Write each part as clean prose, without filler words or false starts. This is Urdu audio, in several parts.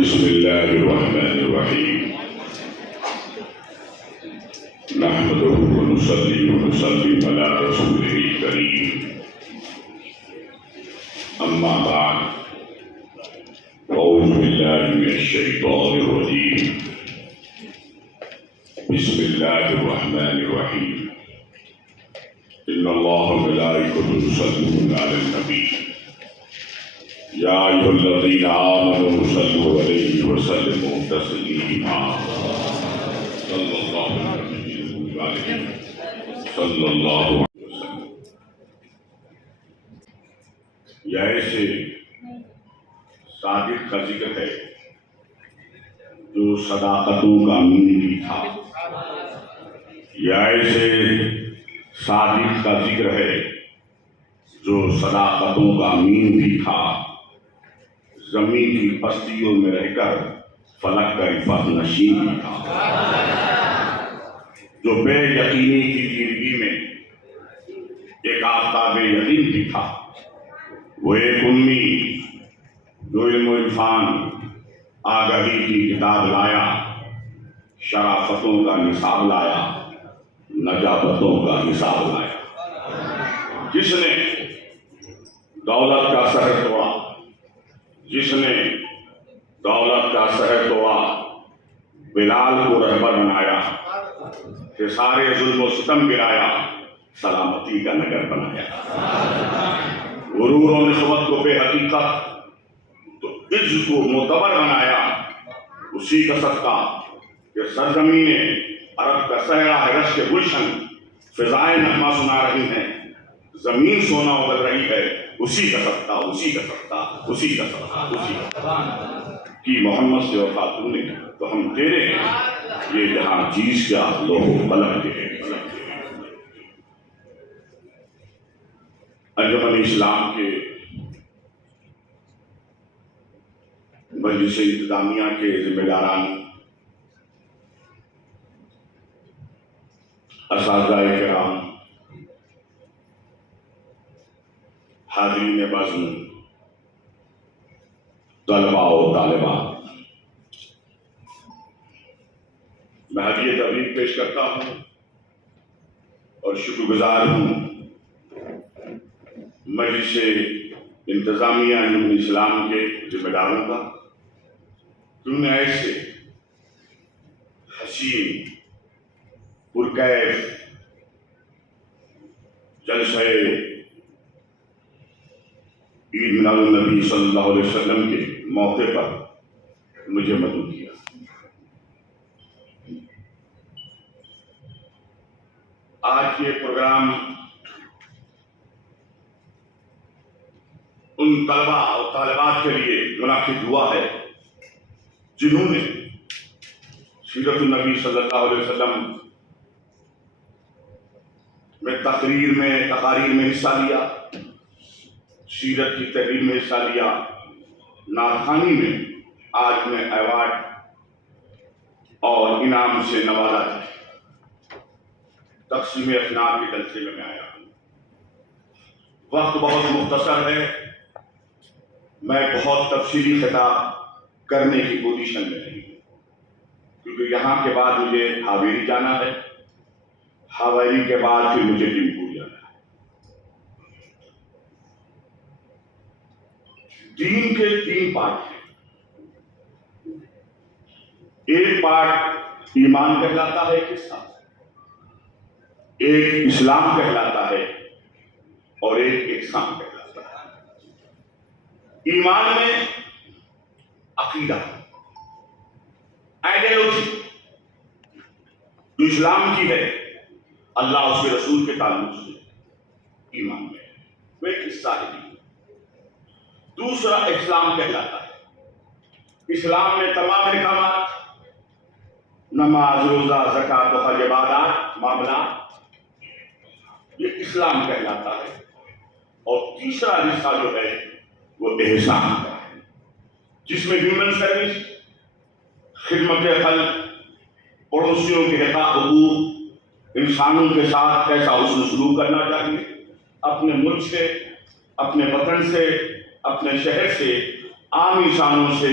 بسم الله الرحمن الرحيم نحمده ونصلي ونسلم على رسوله الكريم أما بعد أعوذ بالله من الشيطان الرجيم بسم الله الرحمن الرحيم إن الله وملائكته يصلون على النبي يا أيها الذين آمنوا صلوا عليه وسلموا تسليما صلى الله عليه وسلم صلى الله عليه وسلم. یہ ایسے صادق کا ذکر ہے جو صداقتوں کا امین بھی تھا. یہ ایسے صادق کا ذکر ہے جو صداقتوں کا امین بھی تھا. زمین کی پستیوں میں رہ کر فلک کا عفت نشین بھی تھا. جو بے یقینی کی زندگی میں ایک آفتاب یقین بھی تھا. وہ ایک امی جو علم و عرفان آگاہی کی کتاب لایا, شرافت کا نصاب لایا, نجابتوں کا حساب لایا. جس نے دولت کا سحر توڑا, جس نے دولت کا سحر توڑا, بلال کو رہبر بنایا, کہ سارے ظلم و ستم گرایا, سلامتی کا نگر بنایا. غرور و نسبت کو بے حقیقت تو عز کو معتبر بنایا. اسی کا صدقہ کہ سرزمین عرب کا صحرا ہے رشک گلشن, فضائیں نغمہ سنا رہی ہیں, زمین سونا اگل رہی ہے. اسی کا صدقہ, اسی کا صدقہ, اسی کا صدقہ, اسی کا صدقہ کی محمد سے وفا تم نے تو ہم تیرے ہیں. یہ جہاں چیز کیا لوہو قلم کے ہیں. انجمن اسلام کے مجلس انتظامیہ کے ذمہ داران, اساتذہ کرام, حاضرین بزم, طلباء و طالبات, میں ہدیہ تبریک پیش کرتا ہوں اور شکر گزار ہوں مجلس انتظامیہ انجمن اسلام کے ذمہ داروں کا, کیوں نے ایسے حسین پرکیف جلسہ عید میلاد النبی صلی اللہ علیہ وسلم کے موقع پر مجھے مدعو کیا. آج یہ پروگرام ان طلباء اور طالبات کے لیے منعقد ہوا ہے جنہوں نے سیرت النبی صلی اللہ علیہ وسلم میں تقریر میں, تقاریر میں حصہ لیا, سیرت کی تحریر میں حصہ لیا, نعت خوانی میں آج میں ایوارڈ اور انعام سے نوازا جائے. تقسیم افنان کے جلسے میں آیا ہوں. وقت بہت مختصر ہے, میں بہت تفصیلی خطاب کرنے کی پوزیشن میں نہیں ہوں, کیونکہ یہاں کے بعد مجھے حاویری جانا ہے, حاویری کے بعد پھر مجھے ٹیمپور جانا ہے. دین کے 3 پارٹ ہیں. ایک پارٹ ایمان کہلاتا ہے, ایک حصہ, ایک اسلام کہلاتا ہے اور ایک احسان کہلاتا ہے. ایمان میں عقیدہ, آئیڈیالوجی جو اسلام کی ہے, اللہ اس کے رسول کے تعلق سے ایمان میں ہے, وہ ایک حصہ ہے. دوسرا اسلام کہلاتا ہے. اسلام میں تمام احکامات, نماز, روزہ, زکوٰۃ و حج, عبادات, معاملات, یہ اسلام کہلاتا ہے. اور تیسرا حصہ جو ہے وہ احسان کا ہے, جس میں ہیومن سروس, خدمت خلق, پڑوسیوں کے حقوق, انسانوں کے ساتھ کیسا حسن سلوک کرنا چاہیے, اپنے ملک سے, اپنے وطن سے, اپنے شہر سے, عام انسانوں سے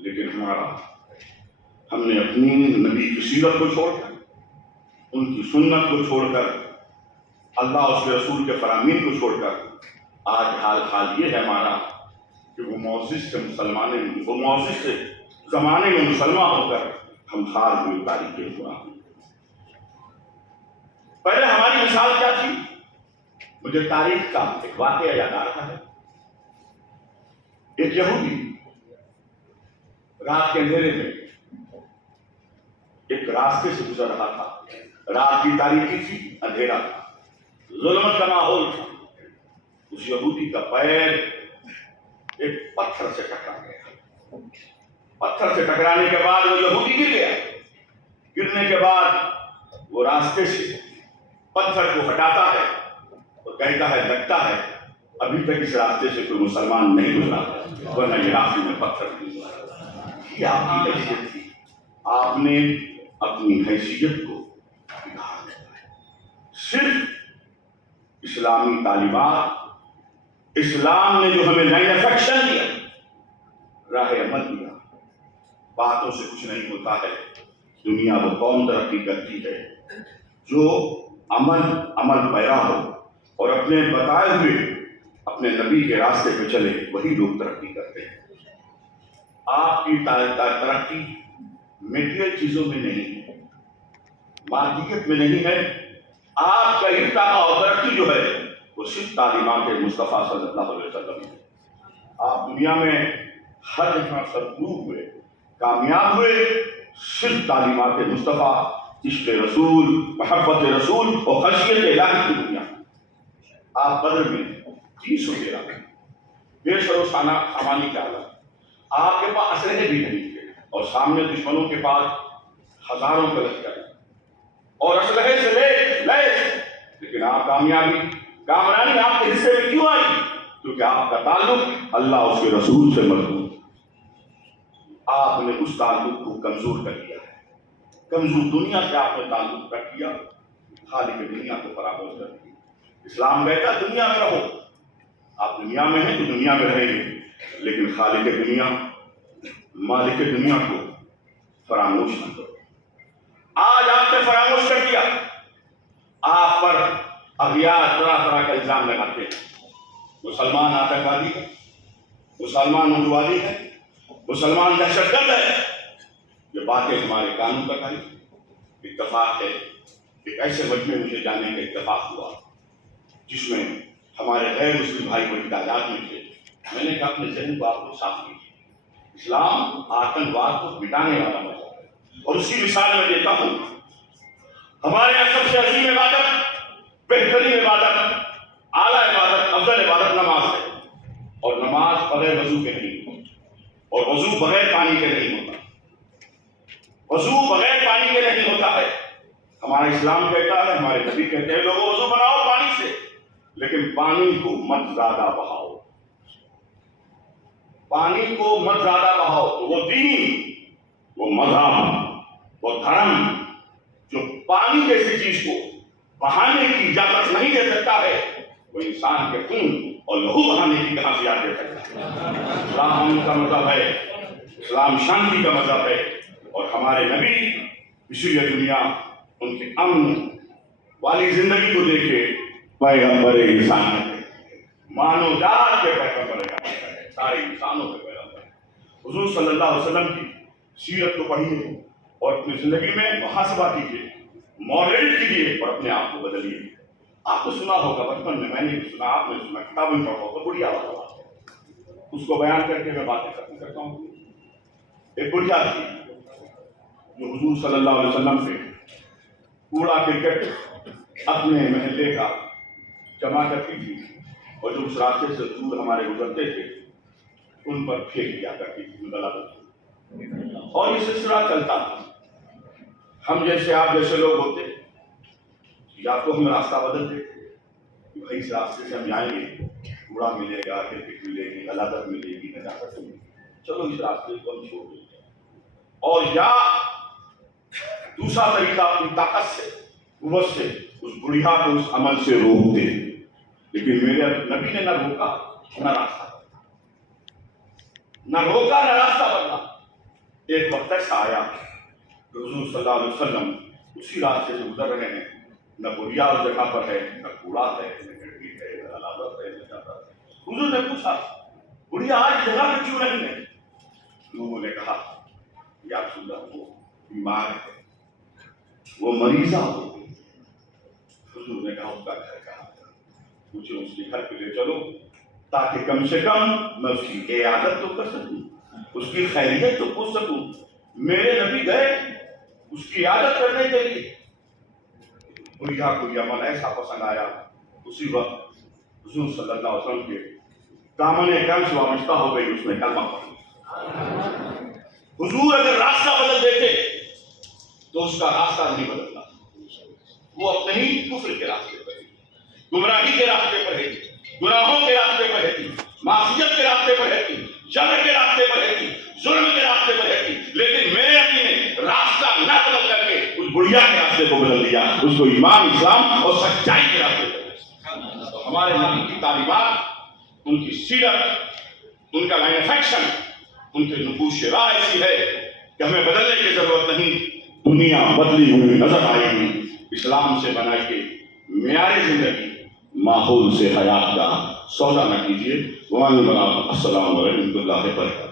لیکن ہم نے اپنی نبی کی سیرت کو چھوڑ کر، ان کی سنت کو چھوڑ کر، اللہ اس کے رسول کے فرامین کو چھوڑ کر، آج حال یہ ہے ہمارا کہ وہ معزز سے زمانے میں مسلمان ہو کر ہم ہار ہوئے تاریخ قرآن۔ پہلے ہماری مثال کیا تھی؟ مجھے تاریخ کا ایک واقعہ یاد آ رہا ہے۔ ایک یہودی رات کے اندھیرے میں ایک راستے سے گزر رہا تھا، رات کی تاریکی تھی، اندھیرا تھا، ظلمت کا ماحول تھا۔ اس یہودی کا پیر ایک پتھر سے ٹکرا گیا۔ پتھر سے ٹکرانے کے بعد وہ یہودی گر گیا۔ گرنے کے بعد وہ راستے سے پتھر کو ہٹاتا ہے اور کہتا ہے، لگتا ہے ابھی تک اس راستے سے کوئی مسلمان نہیں گزرا، ورنہ یہ راستے میں پتھر نہیں گزرا۔ یہ آپ کی حیثیت تھی، آپ نے اپنی حیثیت کو بگاڑ دیا۔ صرف اسلامی تعلیمات، اسلام نے جو ہمیں لائن آف ایکشن دیا، راہ عمل دیا، باتوں سے کچھ نہیں ہوتا ہے۔ دنیا وہ قوم ترقی کرتی ہے جو عمل پیرا ہو اور اپنے بتائے ہوئے اپنے نبی کے راستے پہ چلے، وہی لوگ ترقی کرتے ہیں۔ آپ کی ترقی میٹیریل چیزوں میں نہیں ہے، مادیت میں نہیں ہے۔ آپ کا ارتقا اور ترقی جو ہے وہ صرف تعلیمات مصطفیٰ صلی اللہ علیہ وسلم ہے۔ آپ دنیا میں ہر جگہ سرفروغ ہوئے، کامیاب ہوئے، صرف تعلیمات مصطفیٰ، عشق رسول، محبت رسول اور خشیت الہی کی دنیا۔ آپ بدر میں 313 بے شر و سامانی کے عالم، آپ کے پاس اسلحے بھی نہیں تھے اور سامنے دشمنوں کے پاس ہزاروں کا لشکر اور اسلحے سے لیس، لیکن آپ کامرانی آپ کے حصے میں کیوں آئی؟ کیونکہ آپ کا تعلق اللہ اس کے رسول سے مضبوط۔ آپ نے اس تعلق کو کمزور کر دیا ہے، کمزور دنیا سے آپ نے تعلق رکھ دیا، خالق دنیا کو فراموش کر دیا۔ اسلام کہتا ہے دنیا میں رہو، آپ دنیا میں ہیں تو دنیا میں رہیں گے، لیکن خالق دنیا، مالک دنیا کو فراموش نہ کرو۔ آج آپ نے فراموش کر دیا۔ آپ پر اغیار طرح طرح کا الزام لگاتے ہیں، مسلمان آتنکوادی ہے، مسلمان اگروادی ہے، مسلمان دہشت گرد ہے۔ یہ باتیں ہمارے قانون کا تھا۔ اتفاق ہے، ایک ایسے مجمع میں مجھے جانے کا اتفاق ہوا جس میں ہمارے غیر مسلم بھائی بڑی تعداد میں تھے۔ میں نے کہا اپنے ذہن کو آپ کو صاف کیجیے، اسلام آتنکواد کو مٹانے والا مذہب ہے، اور اس کی مثال میں دیتا ہوں۔ ہمارے یہاں سب سے عظیم عبادت، بہترین عبادت، اعلیٰ عبادت، افضل عبادت نماز ہے، اور نماز بغیر وضو کے نہیں ہوتی، اور وضو بغیر پانی کے نہیں ہوتا، وضو بغیر پانی کے نہیں ہوتا ہے۔ ہمارا اسلام کہتا ہے، ہمارے نبی کہتے ہیں، لوگوں وضو بناؤ پانی سے، لیکن پانی کو مت زیادہ بہاؤ، پانی کو مت زیادہ بہاؤ۔ تو وہ دین، وہ مذہب، وہ دھرم جو پانی جیسی چیز کو بہانے کی اجازت نہیں دے سکتا ہے، وہ انسان کے خون اور لہو بہانے کی کہاں سے یاد دے سکتا ہے؟ اسلام امن کا مذہب ہے، اسلام شانتی کا مذہب ہے، اور ہمارے نبی اسی لیے دنیا ان کے امن والی زندگی کو دیکھے پیغمبر انسان ہے، مانو جات کے پیغمبر ہے، سارے انسانوں کے پیغمبر ہے۔ حضور صلی اللہ علیہ وسلم کی سیرت کو پڑھیے اور اپنی زندگی میں محاسبہ کیجیے، ماڈریٹ کیجیے اور اپنے آپ کو بدلیے۔ آپ نے سنا ہوگا بچپن میں نے بھی سنا، آپ نے سنا، کتابوں میں پڑھا ہوگا، بڑھیا والا بات، اس کو بیان کر کے میں باتیں ختم کرتا ہوں۔ ایک بڑھیا تھی جو حضور صلی اللہ علیہ وسلم سے کوڑا کرکٹ اپنے محلے کا جمع کرتی تھی، اور جو اس راستے سے دور ہمارے گزرتے تھے ان پر پھینک دیا کرتی تھی، اور یہ سلسلہ چلتا تھا۔ ہم جیسے آپ جیسے لوگ ہوتے یا تو ہم راستہ بدل دیتے کہ بھائی اس راستے سے ہم جائیں گے، کوڑا ملے گا، کرکٹ ملے گی، غلاظت ملے گی، نجاست ملے گی، چلو اس راستے کو ہم چھوڑ دیتے ہیں۔ اور یا دوسرا طریقہ اپنی طاقت سے، قوت سے اس بڑھیا کو اس عمل سے روکتے۔ لیکن میرے نبی نے نہ روکا نہ راستہ بدلا، نہ روکا نہ راستہ بدلا۔ ایک وقت ایسا آیا کہ حضور صلی اللہ علیہ وسلم اسی راستے سے گزر رہے ہیں، نہ بڑھیا اس جگہ پر ہے، نہ کوڑا ہے، نہ گڑبی ہے، نہ علامت ہے، نہ جاتا ہے۔ حضور نے پوچھا بڑھیا آج جگہ پہ کیوں نہیں ہے؟ لوگوں نے کہا یا رسول اللہ وہ بیمار ہے، وہ مریضہ ہو گئی۔ حضور نے کہا اس کا گھر کہاں ہے؟ مجھے اس کے گھر پہ لے چلو تاکہ کم سے کم میں اس کی عیادت تو کر سکوں، اس کی خیریت تو پوچھ سکوں۔ میرے نبی گئے اس کی عیادت کرنے کے لیے، بڑھیا کو یہ عمل ایسا پسند آیا، اسی وقت حضور صلی اللہ علیہ وسلم کے دامن کرم سے وابستہ ہو گئی، اس نے کلمہ پڑھا۔ حضور اگر راستہ بدل دیتے تو اس کا راستہ نہیں بدلتا، وہ اپنے ہی کفر کے راستے پر ہے، گمراہی کے راستے پر ہے، گناہوں کے راستے پر ہے، معصیت کے راستے پر ہے، جبر کے راستے پر ہے، ظلم کے راستے پر ہے۔ لیکن میرے نبی نے راستہ نہ بدل کر کے اس بڑھیا کے راستے کو بدل دیا، اس کو ایمان، اسلام اور سچائی کے راستے پر۔ تو ہمارے نبی کی تعلیمات، ان کی سیرت، ان کا لائن آف ایکشن، ان کے نقوش راہ ایسی ہے کہ ہمیں بدلنے کی ضرورت نہیں۔ دنیا بدلی ہوئی نظر آئے گی، اسلام سے بنائی گئی معیار زندگی، ماحول سے حیات کا سودا نہ کیجیے۔ السلام علیکم ورحمۃ اللہ وبرکاتہ۔